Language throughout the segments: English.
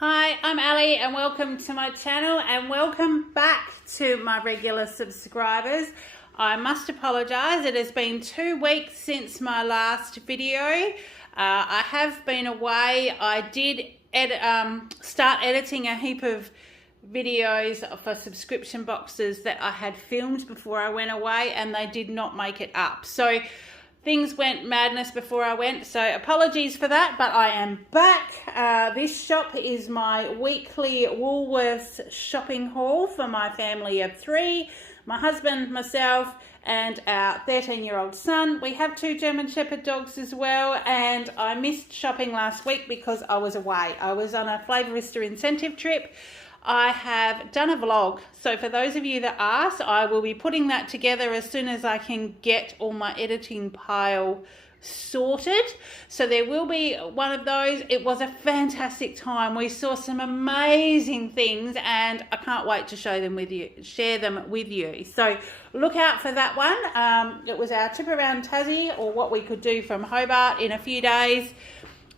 Hi, I'm Ali and welcome to my channel and welcome back to my regular subscribers. I must apologise, it has been 2 weeks since my last video. I have been away. I did start editing a heap of videos for subscription boxes that I had filmed before I went away and they did not make it up. So things went madness before I went, so apologies for that, but I am back. This shop is my weekly Woolworths shopping haul for my family of 3, my husband, myself, and our 13-year-old son. We have 2 German Shepherd dogs as well, and I missed shopping last week because I was away. I was on a Flavorista incentive trip. I have done a vlog, so for those of you that asked, I will be putting that together as soon as I can get all my editing pile sorted. So there will be one of those. It was a fantastic time. We saw some amazing things and I can't wait to share them with you. So look out for that one. It was our trip around Tassie, or what we could do from Hobart in a few days.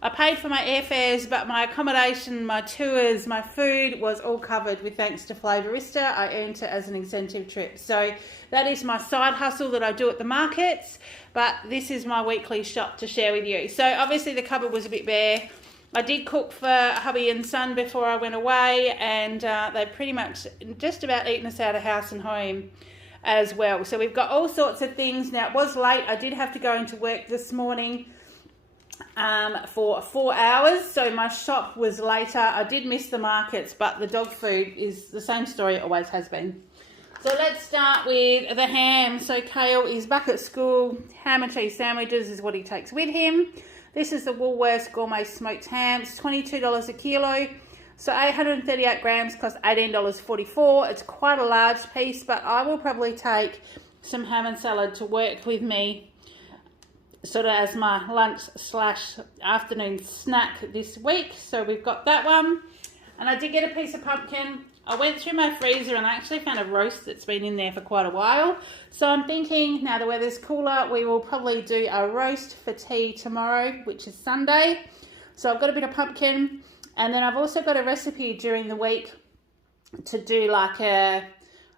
I paid for my airfares, but my accommodation, my tours, my food was all covered with thanks to Flavorista. I earned it as an incentive trip. So that is my side hustle that I do at the markets, but this is my weekly shop to share with you. So obviously the cupboard was a bit bare. I did cook for hubby and son before I went away, and they pretty much just about eaten us out of house and home as well. So we've got all sorts of things. Now it was late. I did have to go into work this morning for 4 hours, so my shop was later. I did miss the markets, but the dog food is the same story it always has been. So let's start with the ham. So Kale is back at school. Ham and cheese sandwiches is what he takes with him. This is the Woolworths gourmet smoked hams, $22 a kilo. So 838 grams cost $18.44. It's quite a large piece, but I will probably take some ham and salad to work with me sort of as my lunch / afternoon snack this week. So we've got that one, and I did get a piece of pumpkin. I went through my freezer and I actually found a roast that's been in there for quite a while. So I'm thinking now the weather's cooler, we will probably do a roast for tea tomorrow, which is Sunday. So I've got a bit of pumpkin, and then I've also got a recipe during the week to do like a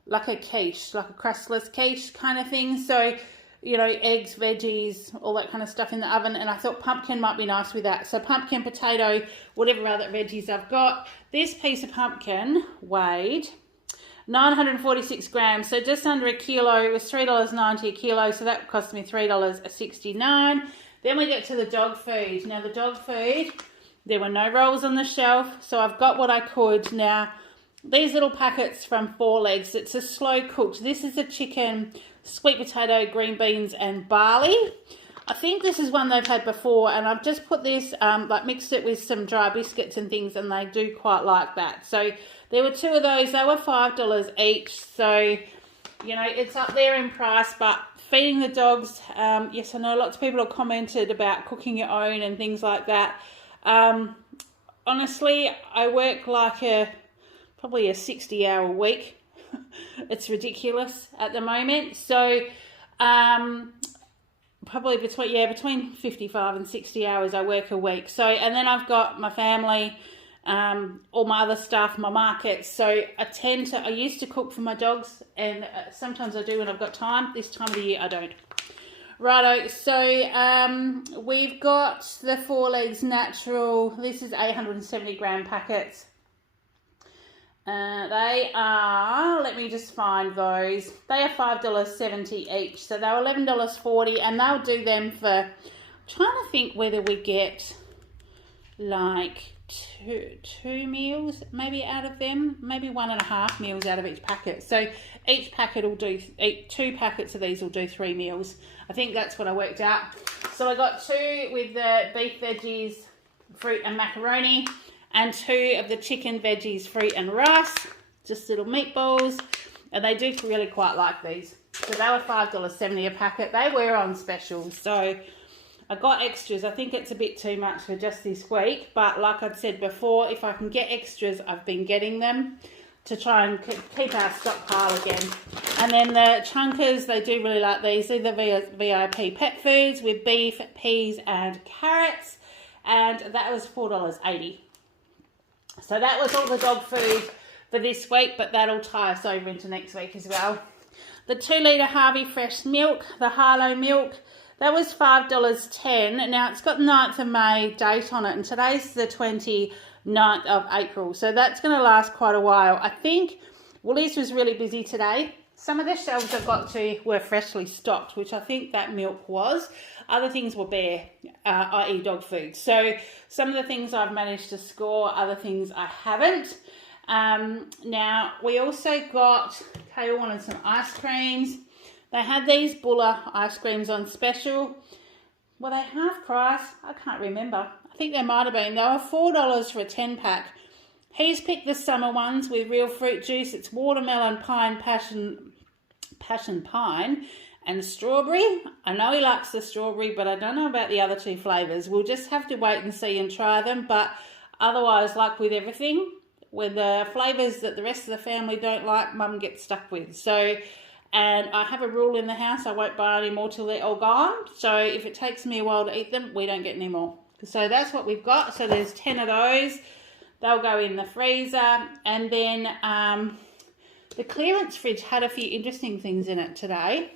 quiche, like a crustless quiche kind of thing. So you know, eggs, veggies, all that kind of stuff in the oven, and I thought pumpkin might be nice with that. So pumpkin, potato, whatever other veggies I've got. This piece of pumpkin weighed 946 grams, so just under a kilo. It was $3.90 a kilo, so that cost me $3.69. Then we get to the dog food. Now the dog food, there were no rolls on the shelf, so I've got what I could. Now, these little packets from 4 Legs, it's a slow cooked. This is a chicken, sweet potato, green beans and barley. I think this is one they've had before, and I've just put this, mixed it with some dry biscuits and things, and they do quite like that. So there were 2 of those. They were $5 each. So, you know, it's up there in price, but feeding the dogs, yes, I know lots of people have commented about cooking your own and things like that. Honestly, I work like probably a 60-hour week. It's ridiculous at the moment. So probably between 55 and 60 hours I work a week. So, and then I've got my family, all my other stuff, my markets. So I used to cook for my dogs, and sometimes I do when I've got time. This time of the year I don't. Righto, so we've got the 4 Legs natural. This is 870 gram packets. They are, let me just find those. They are $5.70 each, so they were $11.40, and they'll do them for, I'm trying to think whether we get like two meals maybe out of them, maybe 1.5 meals out of each packet. So each packet will do, 2 packets of these will do 3 meals. I think that's what I worked out. So I got 2 with the beef, veggies, fruit and macaroni, and 2 of the chicken, veggies, fruit and rice, just little meatballs, and they do really quite like these. So they were $5.70 a packet. They were on special, so I got extras. I think it's a bit too much for just this week, but like I'd said before, if I can get extras, I've been getting them to try and keep our stockpile again. And then the chunkers, they do really like these. These are the VIP pet foods with beef, peas and carrots, and that was $4.80. So that was all the dog food for this week, but that'll tie us over into next week as well. The 2 litre Harvey Fresh milk, the Harlow milk, that was $5.10. Now it's got 9th of May date on it, and today's the 29th of April. So that's going to last quite a while. I think Woolies was really busy today. Some of the shelves I got to were freshly stocked, which I think that milk was. Other things were bare, i.e. dog food. So some of the things I've managed to score, other things I haven't. Now, we also got, Kale wanted some ice creams. They had these Buller ice creams on special. Were they half price? I can't remember. I think they might have been. They were $4 for a 10-pack. He's picked the summer ones with real fruit juice. It's watermelon, pine, passion pine, and strawberry. I know he likes the strawberry, but I don't know about the other 2 flavours. We'll just have to wait and see and try them. But otherwise, like with everything, with the flavours that the rest of the family don't like, Mum gets stuck with. So, and I have a rule in the house, I won't buy any more till they're all gone. So if it takes me a while to eat them, we don't get any more. So that's what we've got. So there's 10 of those. They'll go in the freezer. And then the clearance fridge had a few interesting things in it today.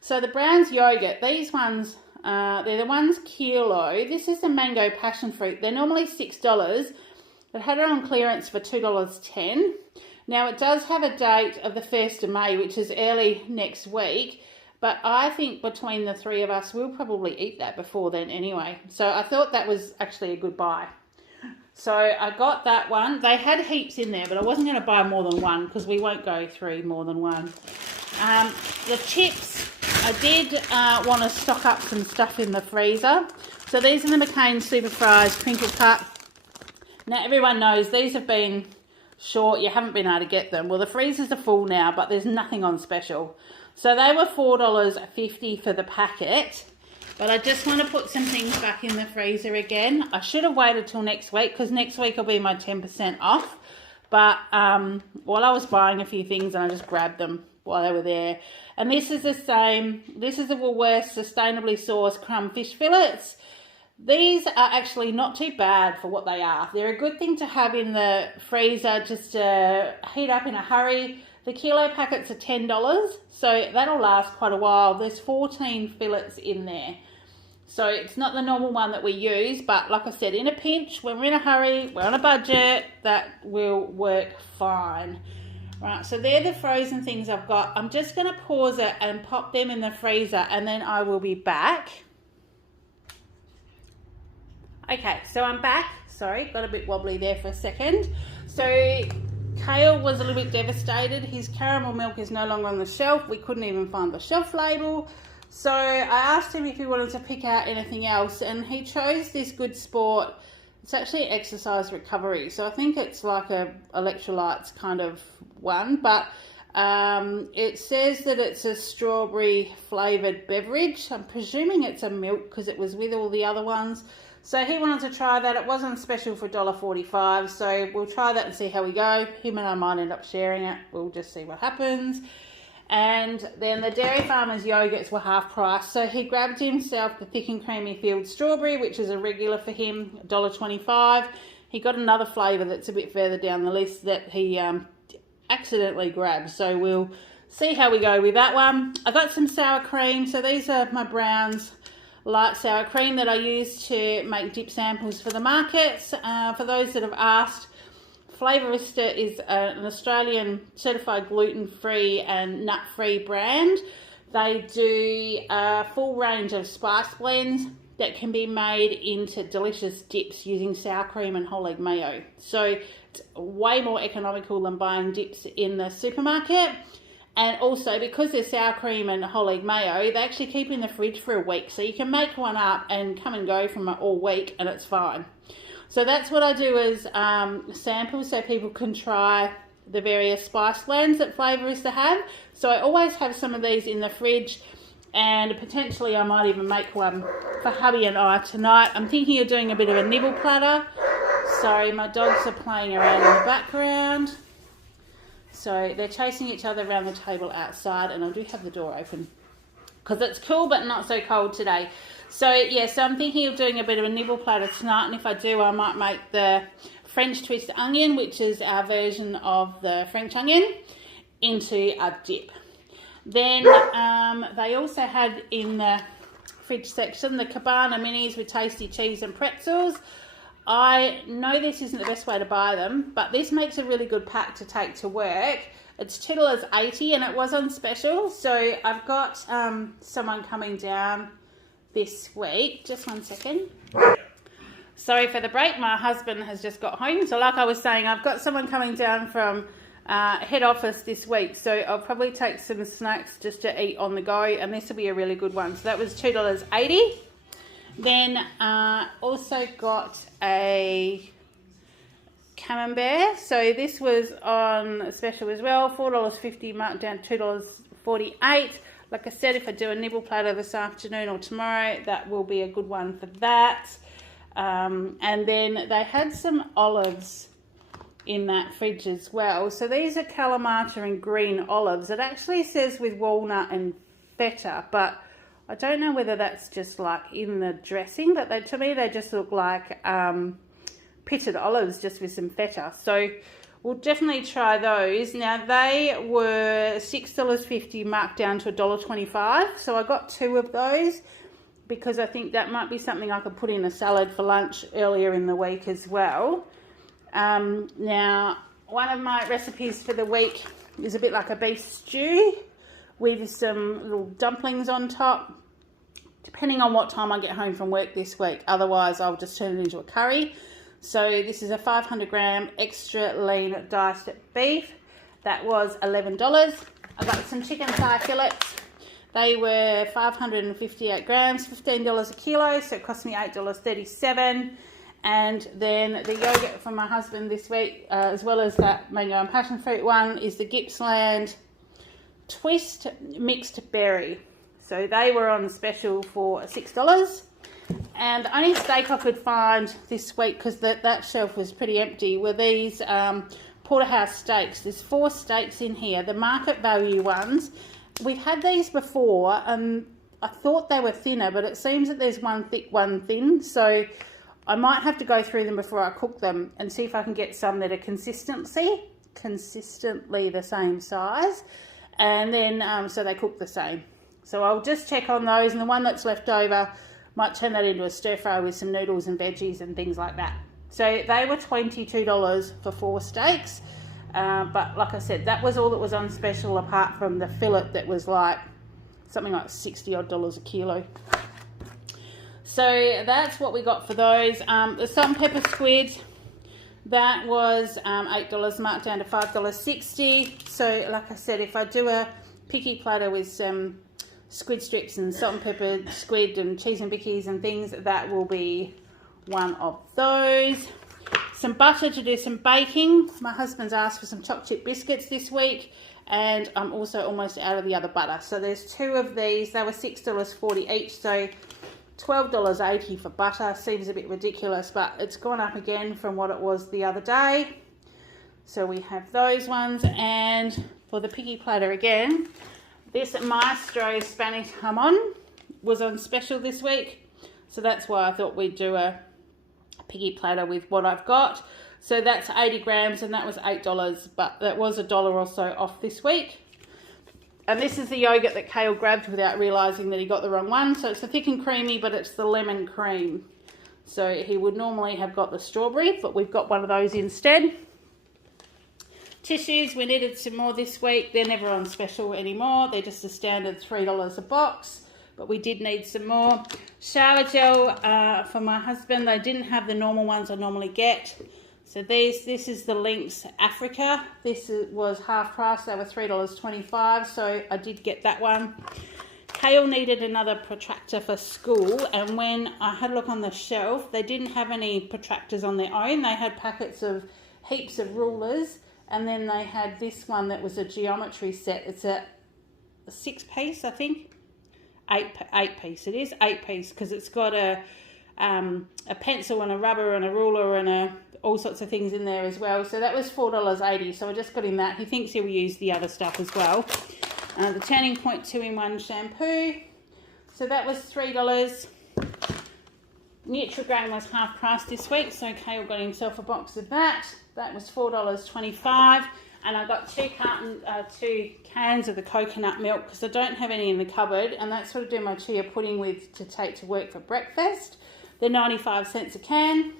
So the Brown's yogurt, these ones, they're the ones kilo. This is the mango passion fruit. They're normally $6. It had it on clearance for $2.10. Now it does have a date of the 1st of May, which is early next week. But I think between the 3 of us, we'll probably eat that before then anyway. So I thought that was actually a good buy. So I got that one. They had heaps in there, but I wasn't going to buy more than one because we won't go through more than one. The chips, I did want to stock up some stuff in the freezer. So these are the McCain Super Fries crinkle cut. Now everyone knows these have been short. You haven't been able to get them. Well, the freezers are full now, but there's nothing on special. So they were $4.50 for the packet. But I just want to put some things back in the freezer again. I should have waited till next week because next week will be my 10% off. But while I was buying a few things and I just grabbed them while they were there. And this is the same. This is the Woolworths sustainably sourced crumb fish fillets. These are actually not too bad for what they are. They're a good thing to have in the freezer just to heat up in a hurry. The kilo packets are $10, so that'll last quite a while. There's 14 fillets in there. So it's not the normal one that we use, but like I said, in a pinch, when we're in a hurry, we're on a budget, that will work fine. Right, so they're the frozen things I've got. I'm just going to pause it and pop them in the freezer, and then I will be back. Okay, so I'm back. Sorry, got a bit wobbly there for a second. So Kale was a little bit devastated. His caramel milk is no longer on the shelf. We couldn't even find the shelf label. So I asked him if he wanted to pick out anything else, and he chose this Good Sport. It's actually exercise recovery. So I think it's like a electrolytes kind of one, but it says that it's a strawberry flavoured beverage. I'm presuming it's a milk because it was with all the other ones. So he wanted to try that. It wasn't special for $1.45, so we'll try that and see how we go. Him and I might end up sharing it. We'll just see what happens. And then the Dairy Farmers yogurts were half price, so he grabbed himself the thick and creamy Field Strawberry, which is a regular for him, $1.25. He got another flavour that's a bit further down the list that he accidentally grabbed, so we'll see how we go with that one. I got some sour cream, so these are my Browns light sour cream that I use to make dip samples for the markets. For those that have asked, Flavorista is an Australian certified gluten-free and nut-free brand. They do a full range of spice blends that can be made into delicious dips using sour cream and whole egg mayo. So it's way more economical than buying dips in the supermarket. And also, because they're sour cream and whole egg mayo, they actually keep in the fridge for a week. So you can make one up and come and go from it all week and it's fine. So that's what I do as samples so people can try the various spice blends that Flavorista have. So I always have some of these in the fridge, and potentially I might even make one for hubby and I tonight. I'm thinking of doing a bit of a nibble platter. Sorry, my dogs are playing around in the background. So they're chasing each other around the table outside, and I do have the door open because it's cool but not so cold today. So yeah, so I'm thinking of doing a bit of a nibble platter tonight, and if I do, I might make the French twist onion, which is our version of the French onion, into a dip. Then they also had in the fridge section the Cabana minis with tasty cheese and pretzels. I know this isn't the best way to buy them, but this makes a really good pack to take to work. It's $2.80 and it was on special. So I've got someone coming down this week. Just one second. Sorry for the break. My husband has just got home. So like I was saying, I've got someone coming down from head office this week. So I'll probably take some snacks just to eat on the go. And this will be a really good one. So that was $2.80. Then also got a camembert. So this was on special as well. $4.50 marked down to $2.48. Like I said, if I do a nibble platter this afternoon or tomorrow, that will be a good one for that. And then they had some olives in that fridge as well. So these are Kalamata and green olives. It actually says with walnut and feta, but I don't know whether that's just like in the dressing, but to me they just look like pitted olives just with some feta. So we'll definitely try those. Now they were $6.50 marked down to $1.25. So I got 2 of those because I think that might be something I could put in a salad for lunch earlier in the week as well. Now one of my recipes for the week is a bit like a beef stew with some little dumplings on top, depending on what time I get home from work this week. Otherwise, I'll just turn it into a curry. So this is a 500 gram extra lean diced beef. That was $11. I got some chicken thigh fillets. They were 558 grams, $15 a kilo, so it cost me $8.37. And then the yogurt for my husband this week, as well as that mango and passion fruit one, is the Gippsland Twist mixed berry. So they were on special for $6. And the only steak I could find this week, because that shelf was pretty empty, were these porterhouse steaks. There's 4 steaks in here, the market value ones. We've had these before and I thought they were thinner, but it seems that there's one thick, one thin. So I might have to go through them before I cook them and see if I can get some that are consistently the same size. And then so they cook the same. So I'll just check on those, and the one that's left over, might turn that into a stir fry with some noodles and veggies and things like that. So they were $22 for 4 steaks. But like I said, that was all that was on special apart from the fillet that was like something like $60 odd a kilo. So that's what we got for those. The salt and pepper squid, that was $8 marked down to $5.60. So like I said, if I do a picky platter with some squid strips and salt and pepper squid and cheese and bickies and things, that will be one of those. Some butter to do some baking. My husband's asked for some chocolate chip biscuits this week, and I'm also almost out of the other butter. So there's 2 of these. They were $6.40 each, so $12.80 for butter. Seems a bit ridiculous, but it's gone up again from what it was the other day. So we have those ones. And for the picky platter again, this Maestro Spanish jamon was on special this week. So that's why I thought we'd do a piggy platter with what I've got. So that's 80 grams and that was $8, but that was $1 or so off this week. And this is the yogurt that Kale grabbed without realising that he got the wrong one. So it's a thick and creamy, but it's the lemon cream. So he would normally have got the strawberry, but we've got one of those instead. Tissues, we needed some more this week. They're never on special anymore. They're just a standard $3 a box, but we did need some more. Shower gel for my husband. They didn't have the normal ones I normally get. So this is the Lynx Africa. This was half price. They were $3.25, so I did get that one. Kale needed another protractor for school, and when I had a look on the shelf, they didn't have any protractors on their own. They had packets of heaps of rulers, and then they had this one that was a geometry set. It's a 6-piece, I think. 8-piece. It is 8-piece because it's got a pencil and a rubber and a ruler and all sorts of things in there as well. So that was $4.80. So I just got him that. He thinks he'll use the other stuff as well. The Turning Point 2-in-1 shampoo. So that was $3. Nutrigrain was half price this week, so Kale got himself a box of that. That was $4.25, and I got two cans of the coconut milk because I don't have any in the cupboard, and that's what I do my chia pudding with to take to work for breakfast. They're 95 cents a can,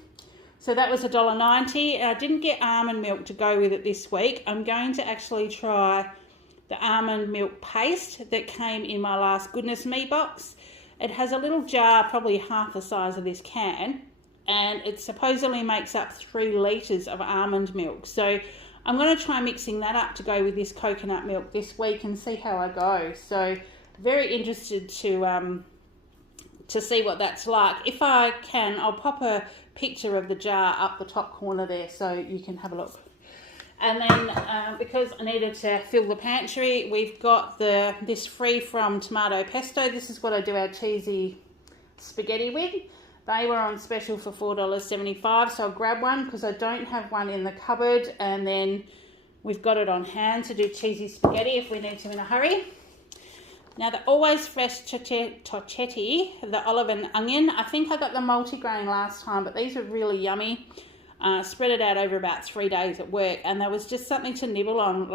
so that was $1.90. I didn't get almond milk to go with it this week. I'm going to actually try the almond milk paste that came in my last Goodness Me box. It has a little jar, probably half the size of this can, and it supposedly makes up 3 litres of almond milk. So I'm going to try mixing that up to go with this coconut milk this week and see how I go. So very interested to see what that's like. If I can, I'll pop a picture of the jar up the top corner there so you can have a look. And then because I needed to fill the pantry, we've got this free from tomato pesto. This is what I do our cheesy spaghetti with. They were on special for $4.75, so I'll grab one because I don't have one in the cupboard, and then we've got it on hand to do cheesy spaghetti if we need to in a hurry. Now the Always Fresh Toiletries, the olive and onion. I think I got the multigrain last time, but these are really yummy. Spread it out over about 3 days at work, and there was just something to nibble on,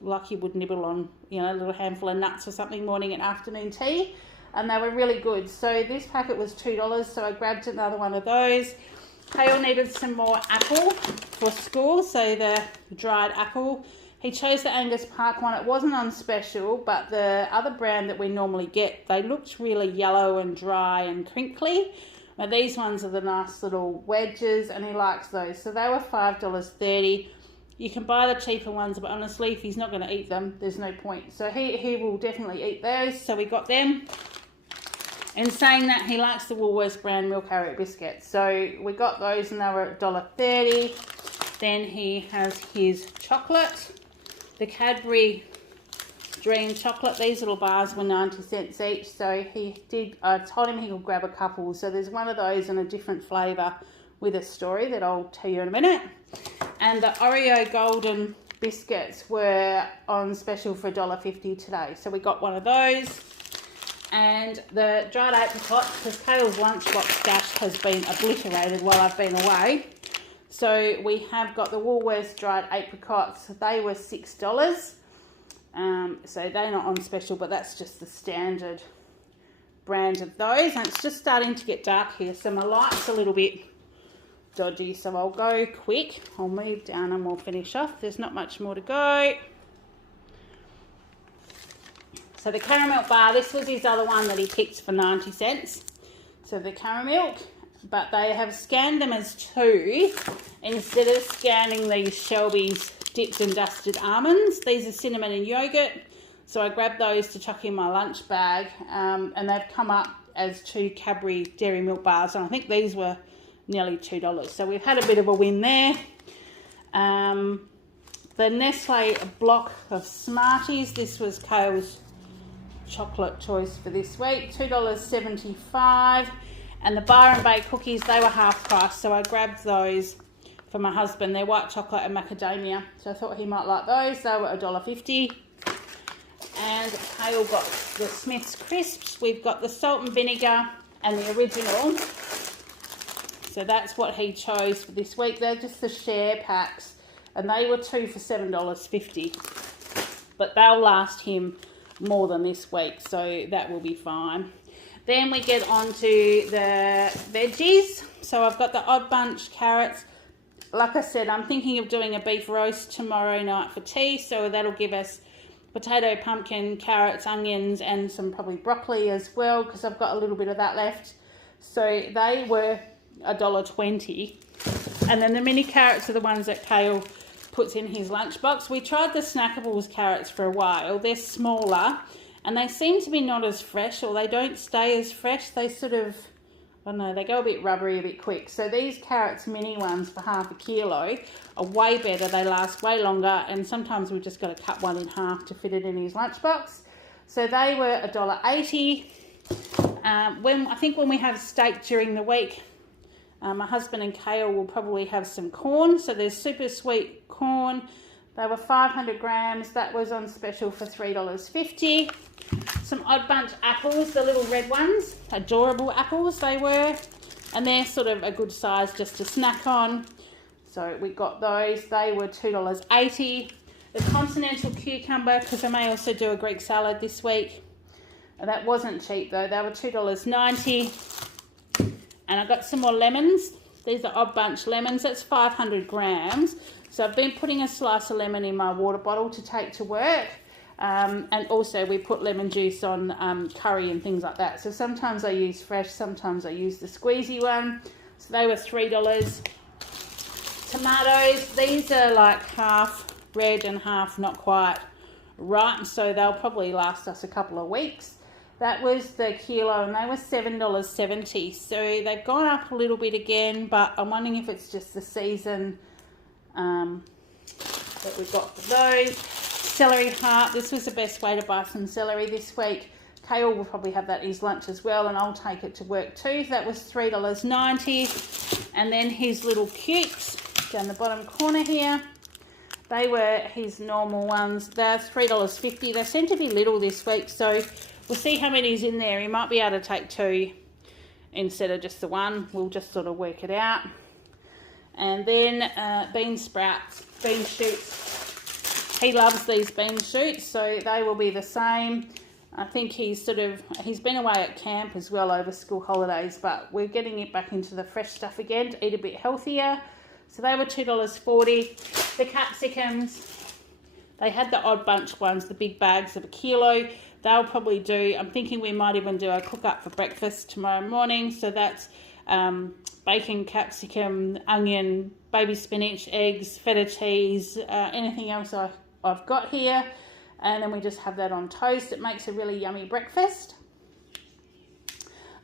like you would nibble on, you know, a little handful of nuts or something morning and afternoon tea, and they were really good. So this packet was $2, so I grabbed another one of those. Hale needed some more apple for school, so the dried apple. He chose the Angus Park one. It wasn't on special, but the other brand that we normally get, they looked really yellow and dry and crinkly. Now these ones are the nice little wedges, and he likes those. So they were $5.30. You can buy the cheaper ones, but honestly, if he's not going to eat them, there's no point. So he will definitely eat those. So we got them. In saying that, he likes the Woolworths brand milk arrowroot biscuits. So we got those, and they were $1.30. Then he has his chocolate, the Cadbury Dream chocolate. These little bars were 90 cents each, so I told him he could grab a couple. So there's one of those in a different flavour with a story that I'll tell you in a minute. And the Oreo golden biscuits were on special for $1.50 today, so we got one of those. And the dried apricots, because Kale's lunchbox stash has been obliterated while I've been away, so we have got the Woolworths dried apricots. They were $6. So they're not on special, but that's just the standard brand of those. And it's just starting to get dark here, so my light's a little bit dodgy, so I'll go quick. I'll move down and we'll finish off. There's not much more to go. So the caramel bar, this was his other one that he picked for 90 cents. So the caramel, but they have scanned them as 2 instead of scanning these Shelby's dipped and dusted almonds. These are cinnamon and yogurt, so I grabbed those to chuck in my lunch bag, and they've come up as 2 Cadbury dairy milk bars, and I think these were nearly $2, so we've had a bit of a win there. The Nestle block of Smarties, this was Kale's chocolate choice for this week, $2.75, and the bar and bake cookies, they were half price, so I grabbed those for my husband. They're white chocolate and macadamia, so I thought he might like those. They were $1.50. And Kale got the Smith's crisps. We've got the salt and vinegar and the original, so that's what he chose for this week. They're just the share packs, and they were 2 for $7.50, but they'll last him more than this week, so that will be fine. Then we get on to the veggies. So I've got the Odd Bunch carrots. Like I said, I'm thinking of doing a beef roast tomorrow night for tea, so that'll give us potato, pumpkin, carrots, onions, and some probably broccoli as well, because I've got a little bit of that left. So they were $1.20. And then the mini carrots are the ones that Kale puts in his lunchbox. We tried the Snackables carrots for a while. They're smaller, and they seem to be not as fresh, or they don't stay as fresh. They sort of, I don't know, they go a bit rubbery a bit quick. So these carrots mini ones for half a kilo are way better. They last way longer, and sometimes we've just got to cut one in half to fit it in his lunchbox. So they were $1.80. I think when we have steak during the week, my husband and Kale will probably have some corn. So there's super sweet corn. They were 500 grams. That was on special for $3.50. Some Odd Bunch apples, the little red ones, adorable apples they were. and they're sort of a good size just to snack on. So we got those. They were $2.80. The continental cucumber, because I may also do a Greek salad this week. And that wasn't cheap though. They were $2.90. And I got some more lemons. These are Odd Bunch lemons. That's 500 grams. So I've been putting a slice of lemon in my water bottle to take to work. And also we put lemon juice on curry and things like that. So sometimes I use fresh, sometimes I use the squeezy one. So they were $3. Tomatoes, these are like half red and half not quite ripe, so they'll probably last us a couple of weeks. That was the kilo, and they were $7.70. So they've gone up a little bit again, but I'm wondering if it's just the season that we've got for those. Celery heart, this was the best way to buy some celery this week. Kale will probably have that in his lunch as well, and I'll take it to work too. That was $3.90. And then his little cukes down the bottom corner here. They were his normal ones. They're $3.50. They seem to be little this week, so we'll see how many's in there. He might be able to take 2 instead of just the 1. We'll just sort of work it out. And then bean sprouts, bean shoots. He loves these bean shoots, so they will be the same. I think he's been away at camp as well over school holidays, but we're getting it back into the fresh stuff again to eat a bit healthier. So they were $2.40. The capsicums, they had the Odd Bunch ones, the big bags of a kilo. They'll probably do, I'm thinking we might even do a cook up for breakfast tomorrow morning. So that's bacon, capsicum, onion, baby spinach, eggs, feta cheese, anything else I've got here. And then we just have that on toast. It makes a really yummy breakfast.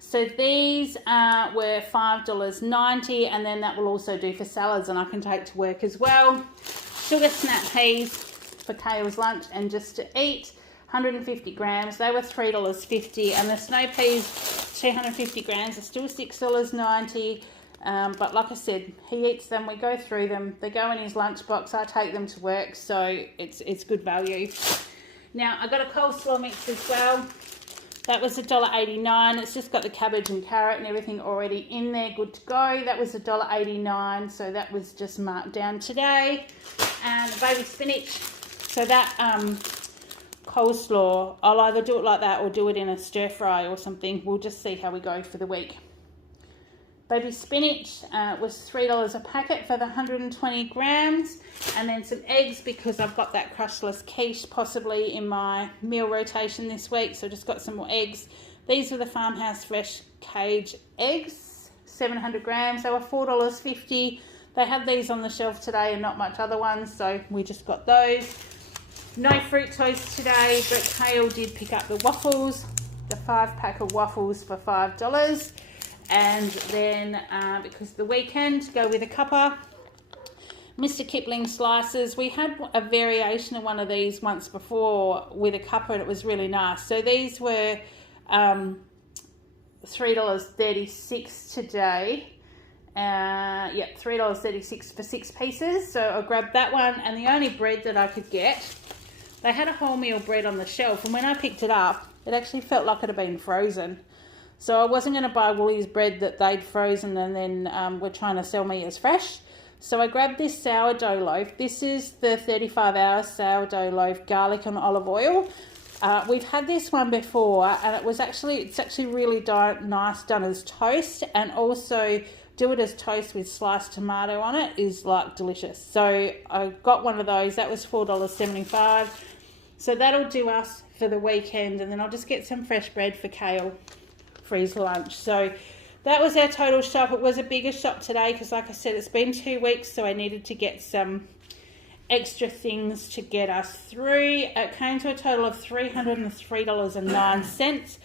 So these were $5.90, and then that will also do for salads, and I can take to work as well. Sugar snap peas for Kale's lunch and just to eat, 150 grams. They were $3.50, and the snow peas, 250 grams, are still $6.90. But like I said, he eats them, we go through them, they go in his lunchbox, I take them to work, so it's good value. Now I got a coleslaw mix as well. That was $1.89. It's just got the cabbage and carrot and everything already in there, good to go. That was $1.89, so that was just marked down today. And the baby spinach, so that coleslaw, I'll either do it like that or do it in a stir fry or something. We'll just see how we go for the week. Baby spinach was $3 a packet for the 120 grams. And then some eggs, because I've got that crushless quiche possibly in my meal rotation this week. So just got some more eggs. These are the Farmhouse Fresh Cage eggs, 700 grams. They were $4.50. They had these on the shelf today and not much other ones, so we just got those. No fruit toast today, but Kale did pick up the waffles, the 5-pack of waffles for $5. And then, because the weekend, go with a cuppa. Mr. Kipling slices. We had a variation of one of these once before with a cuppa, and it was really nice. So these were $3.36 today. Yep, $3.36 for 6 pieces. So I grabbed that one, and the only bread that I could get, they had a wholemeal bread on the shelf, and when I picked it up, it actually felt like it had been frozen. So I wasn't going to buy Woolies bread that they'd frozen and then were trying to sell me as fresh. So I grabbed this sourdough loaf. This is the 35-hour sourdough loaf, garlic and olive oil. We've had this one before, and it's actually really nice done as toast, and also do it as toast with sliced tomato on it is like delicious. So I got one of those. That was $4.75. So that'll do us for the weekend, and then I'll just get some fresh bread for Kale for his lunch. So that was our total shop. It was a bigger shop today because, like I said, it's been 2 weeks, so I needed to get some extra things to get us through. It came to a total of $303.09.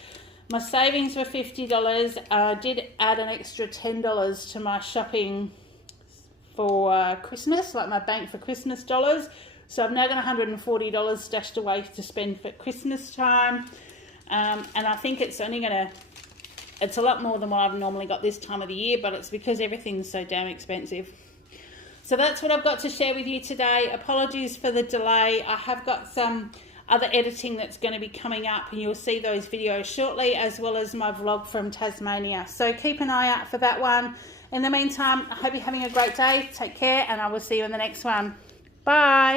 My savings were $50. I did add an extra $10 to my shopping for Christmas, like my bank for Christmas dollars. So I've now got $140 stashed away to spend for Christmas time. And I think it's only going to, it's a lot more than what I've normally got this time of the year, but it's because everything's so damn expensive. So that's what I've got to share with you today. Apologies for the delay. I have got some other editing that's going to be coming up, and you'll see those videos shortly, as well as my vlog from Tasmania. So keep an eye out for that one. In the meantime, I hope you're having a great day. Take care, and I will see you in the next one. Bye.